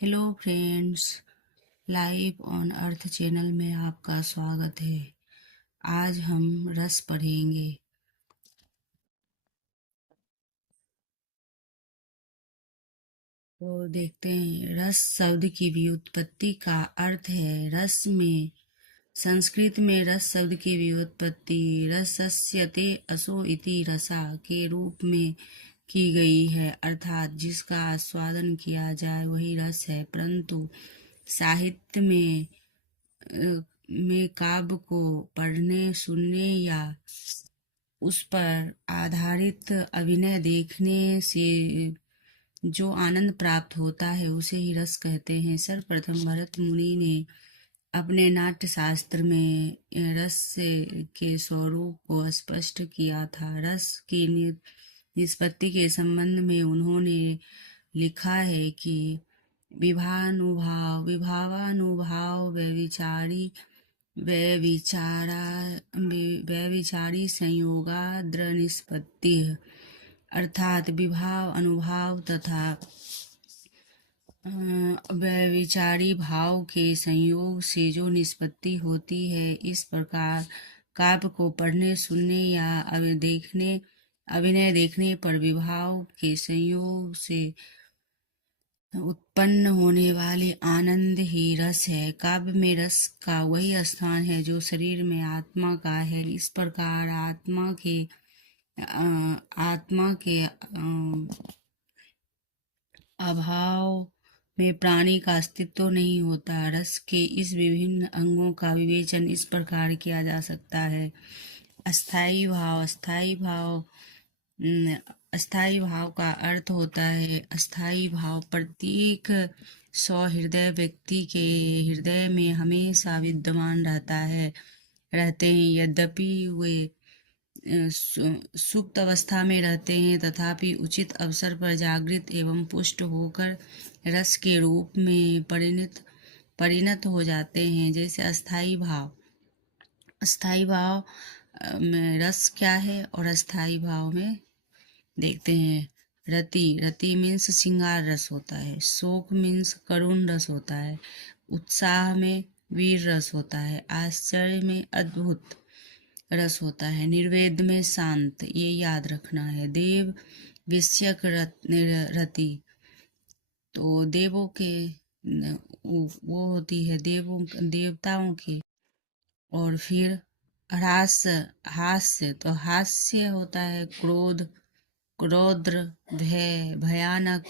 Hello friends, live on earth channel में आपका स्वागत है। आज हम रस पढ़ेंगे। तो देखते हैं, रस शब्द की व्युत्पत्ति का अर्थ है रस में। संस्कृत में रस शब्द की व्युत्पत्ति रसस्यते असो इति रसा के रूप में की गई है, अर्थात जिसका आस्वादन किया जाए वही रस है। परंतु साहित्य में काव्य को पढ़ने, सुनने या उस पर आधारित अभिनय देखने से जो आनंद प्राप्त होता है उसे ही रस कहते हैं। सर्वप्रथम भरत मुनि ने अपने नाट्य शास्त्र में के स्वरूप को स्पष्ट किया था। रस की निष्पत्ति के संबंध में उन्होंने लिखा है कि विभावानुभाव व्यभिचारी संयोगाद्र निष्पत्ति, अर्थात विभाव अनुभाव तथा व्यभिचारी भाव के संयोग से जो निष्पत्ति होती है, इस प्रकार काव्य को पढ़ने, सुनने या अभिनय देखने पर विभाव के संयोग से उत्पन्न होने वाले आनंद ही रस है। काव्य में रस का वही स्थान है जो शरीर में आत्मा का है। इस प्रकार आत्मा के अभाव में प्राणी का अस्तित्व नहीं होता। रस के इस विभिन्न अंगों का विवेचन इस प्रकार किया जा सकता है। अस्थाई भाव। अस्थाई भाव का अर्थ होता है अस्थाई भाव प्रत्येक सहृदय व्यक्ति के हृदय में हमेशा विद्यमान रहते हैं। यद्यपि वे सुप्त अवस्था में रहते हैं, तथापि उचित अवसर पर जागृत एवं पुष्ट होकर रस के रूप में परिणत हो जाते हैं। जैसे अस्थाई भाव में रस क्या है और अस्थाई भाव में देखते हैं। रति मीन्स श्रृंगार रस होता है। शोक मीन्स करुण रस होता है। उत्साह में वीर रस होता है। आश्चर्य में अद्भुत रस होता है। निर्वेद में शांत, ये याद रखना है। देव विषयक रति, तो देवों के वो होती है देवताओं की। और फिर हास्य, तो हास्य होता है क्रोध, रौद्र, भयानक।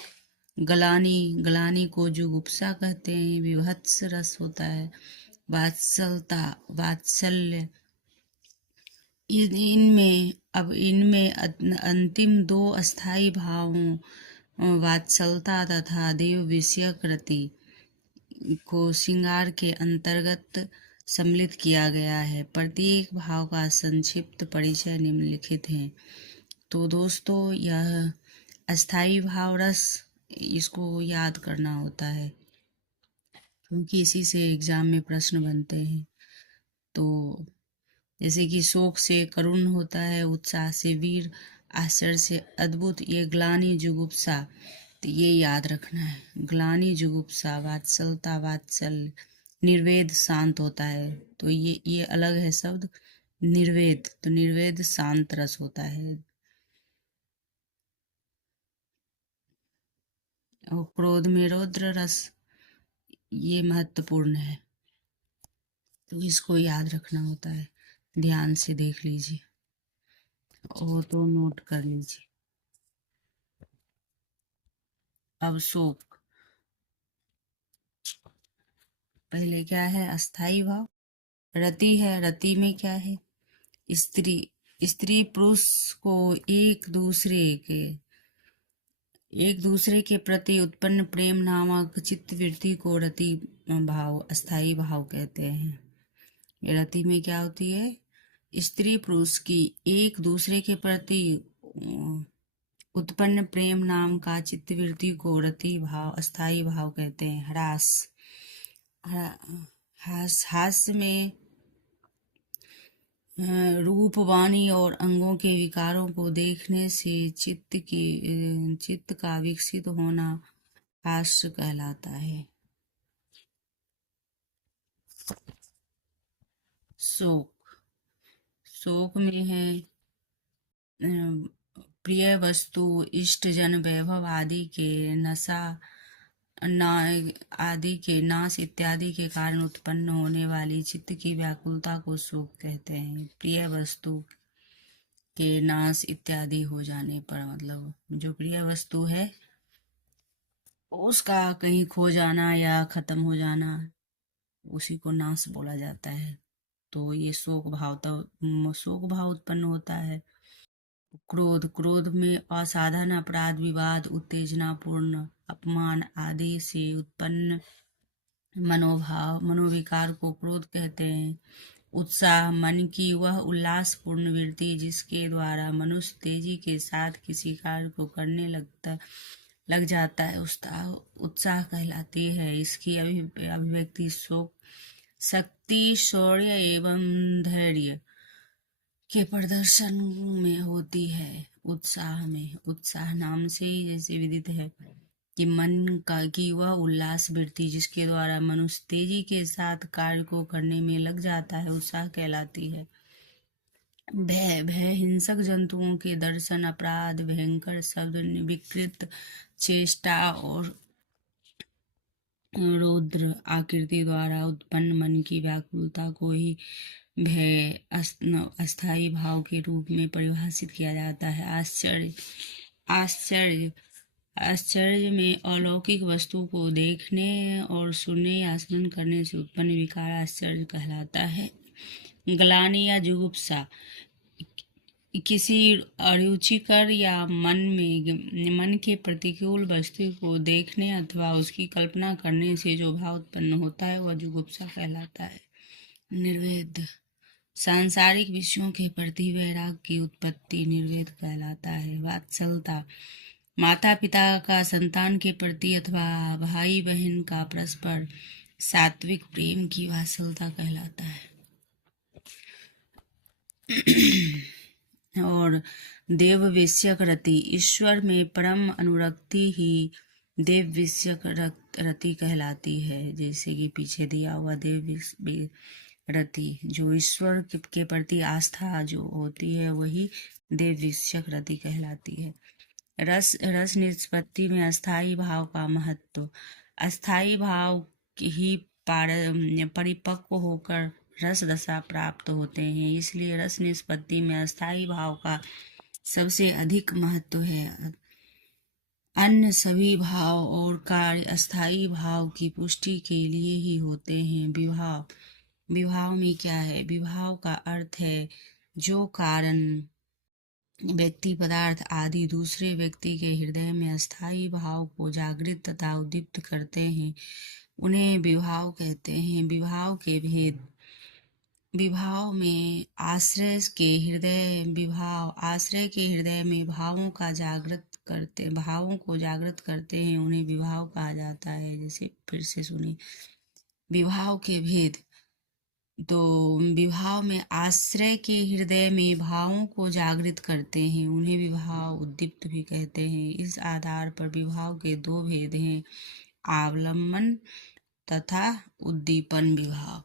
ग्लानि को जुगुप्सा कहते हैं। विभत्स रस होता है। वात्सल्य। इनमें अंतिम दो अस्थाई भावों वात्सलता तथा देव विषयक रति को श्रृंगार के अंतर्गत सम्मिलित किया गया है। प्रत्येक भाव का संक्षिप्त परिचय निम्नलिखित है। तो दोस्तों, यह अस्थाई भाव रस, इसको याद करना होता है क्योंकि इसी से एग्जाम में प्रश्न बनते हैं। तो जैसे कि शोक से करुण होता है, उत्साह से वीर, आश्चर्य से अद्भुत, ये ग्लानि जुगुप्सा, तो ये याद रखना है। ग्लानि जुगुप्सा, वात्सलता वात्सल्य, निर्वेद शांत होता है। तो ये अलग है शब्द। निर्वेद, तो निर्वेद शांत रस होता है। और क्रोध में रौद्र रस, ये महत्वपूर्ण है, तो इसको याद रखना होता है। ध्यान से देख लीजिए और तो नोट कर लीजिए। अब शोक, पहले क्या है? अस्थाई भाव। रति है, रति में क्या है? स्त्री। स्त्री पुरुष को एक दूसरे के प्रति उत्पन्न प्रेम नामक चित्तवृत्ति को रति भाव, अस्थाई भाव कहते हैं। ये रति में क्या होती है? स्त्री पुरुष की एक दूसरे के प्रति उत्पन्न प्रेम नाम का चित्तवृत्ति को रति भाव, अस्थाई भाव कहते हैं। हास्य में रूप, वाणी और अंगों के विकारों को देखने से चित्त का विकसित होना आश्र कहलाता है। शोक, शोक में है प्रिय वस्तु, इष्ट जन, वैभव आदि के नशा ना आदि के नाश इत्यादि के कारण उत्पन्न होने वाली चित्त की व्याकुलता को शोक कहते हैं। प्रिय वस्तु के नाश इत्यादि हो जाने पर, मतलब जो प्रिय वस्तु है उसका कहीं खो जाना या खत्म हो जाना, उसी को नाश बोला जाता है। तो ये शोक भाव, तो शोक भाव उत्पन्न होता है। क्रोध, क्रोध में असाधारण अपराध, विवाद, उत्तेजनापूर्ण अपमान आदि से उत्पन्न मनोभाव, मनोविकार को क्रोध कहते हैं। उत्साह, मन की वह उल्लासपूर्ण वृत्ति जिसके द्वारा मनुष्य तेजी के साथ किसी कार्य को करने लग जाता है, उत्साह उत्साह कहलाती है। इसकी अभिव्यक्ति शोक, शक्ति, शौर्य एवं धैर्य के प्रदर्शन में होती है। उत्साह में, उत्साह नाम से ही जैसे विदित है कि मन का की वह उल्लास वृत्ति जिसके द्वारा मनुष्य तेजी के साथ कार्य को करने में लग जाता है, उत्साह कहलाती है। भय, भय हिंसक जंतुओं के दर्शन, अपराध, भयंकर शब्द, विकृत चेष्टा और रौद्र आकृति द्वारा उत्पन्न मन की व्याकुलता को ही भय अस्थायी भाव के रूप में परिभाषित किया जाता है। आश्चर्य, आश्चर्य, आश्चर्य में अलौकिक वस्तु को देखने और सुनने या स्मरण करने से उत्पन्न विकार आश्चर्य कहलाता है। ग्लानि या जुगुप्सा, किसी अरुचिकर या मन के प्रतिकूल वस्तु को देखने अथवा उसकी कल्पना करने से जो भाव उत्पन्न होता है वह जुगुप्सा कहलाता है। निर्वेद, सांसारिक विषयों के प्रति वैराग की उत्पत्ति निर्वेद कहलाता है। वात्सलता, माता पिता का संतान के प्रति अथवा भाई बहन का परस्पर सात्विक प्रेम की वात्सलता कहलाता है। और देव विषयक रति, ईश्वर में परम अनुरक्ति ही देव विषयक रति कहलाती है। जैसे कि पीछे दिया हुआ देव रति, जो ईश्वर के प्रति आस्था जो होती है वही देव विषयक रति कहलाती है। रस, रस निष्पत्ति में अस्थाई भाव का महत्व, अस्थाई भाव ही परिपक्व होकर रस दशा प्राप्त होते हैं, इसलिए रस निष्पत्ति में अस्थाई भाव का सबसे अधिक महत्व है। अन्य सभी भाव और कार्य अस्थाई भाव की पुष्टि के लिए ही होते हैं। विभाव, विभाव में क्या है? विभाव का अर्थ है जो कारण व्यक्ति, पदार्थ आदि दूसरे व्यक्ति के हृदय में अस्थाई भाव को जागृत तथा उद्दीप्त करते हैं, उन्हें विभाव कहते हैं। विभाव के भेद, विभाव में आश्रय के हृदय, विभाव आश्रय के हृदय में भावों को जागृत करते हैं, उन्हें विभाव कहा जाता है। जैसे फिर से सुनिए, विभाव के भेद, तो विभाव में आश्रय के हृदय में भावों को जागृत करते हैं, उन्हें विभाव उद्दीप्त भी कहते हैं। इस आधार पर विभाव के दो भेद हैं, अवलंबन तथा उद्दीपन विभाव।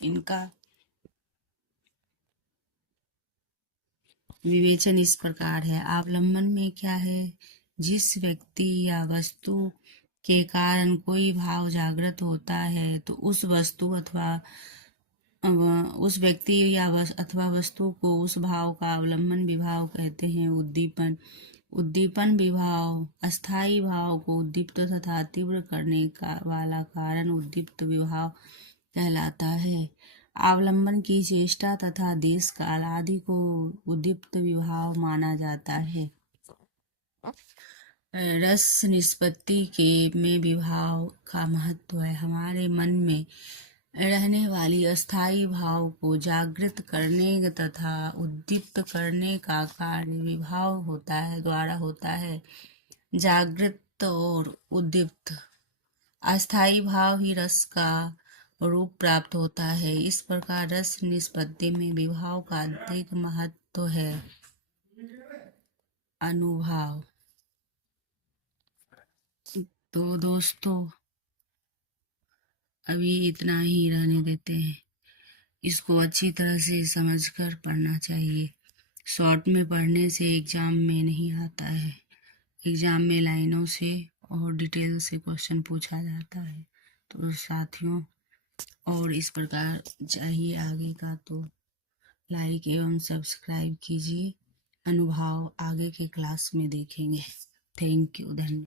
इनका विवेचन इस प्रकार है। अवलंबन में क्या है? जिस व्यक्ति या वस्तु के कारण कोई भाव जागृत होता है तो उस वस्तु अथवा उस व्यक्ति या अथवा वस्तु को उस भाव का अवलंबन विभाव कहते हैं। उद्दीपन, उद्दीपन विभाव अस्थाई भाव को उद्दीप्त तथा तीव्र करने का वाला कारण उद्दीप्त विभाव कहलाता है। अवलंबन की चेष्टा तथा देश काल आदि को उद्दीप्त विभाव माना जाता है। रस निष्पत्ति के में विभाव का महत्व है। हमारे मन में रहने वाली अस्थाई भाव को जागृत करने तथा उद्दीप्त करने का कार्य विभाव द्वारा होता है। जागृत और उद्दीप्त अस्थाई भाव ही रस का रूप प्राप्त होता है। इस प्रकार रस निष्पत्ति में विभाव का अधिक महत्व है। अनुभाव, तो दोस्तों अभी इतना ही रहने देते हैं। इसको अच्छी तरह से समझकर पढ़ना चाहिए। शॉर्ट में पढ़ने से एग्जाम में नहीं आता है। एग्जाम में लाइनों से और डिटेल से क्वेश्चन पूछा जाता है। तो साथियों, और इस प्रकार चाहिए आगे का तो लाइक एवं सब्सक्राइब कीजिए। अनुभाव आगे के क्लास में देखेंगे। थैंक यू, धन्यवाद।